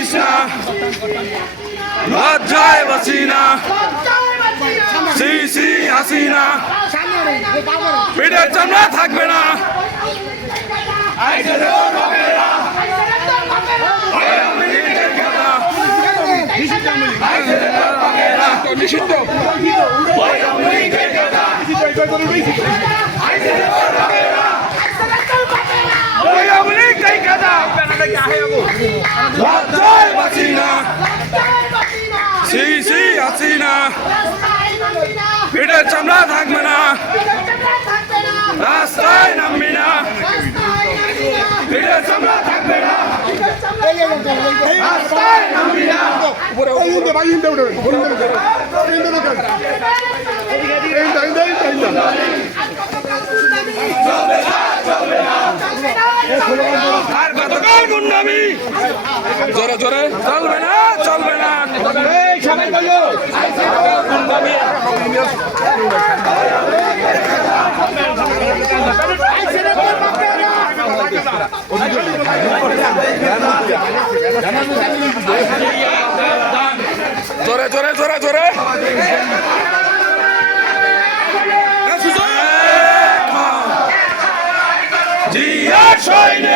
করিস না, লজ্জায় বাঁচি না, সি সি হাসিনা, পিঠের চামড়া থাকবে না, নিষিদ্ধ লজ্জায় বাঁচি না, সি সি হাসিনা, পিঠের চামড়া থাকবে না, রাস্তায় নামবি না, পিঠের চামড়া থাকবে না, রাস্তায় নামবি না। আর কতকাল গুন্ডামি, জোরে জোরে চলবে না, চলবে না, জোরে জোরে জোরে জোরে জিয়া সৈন্য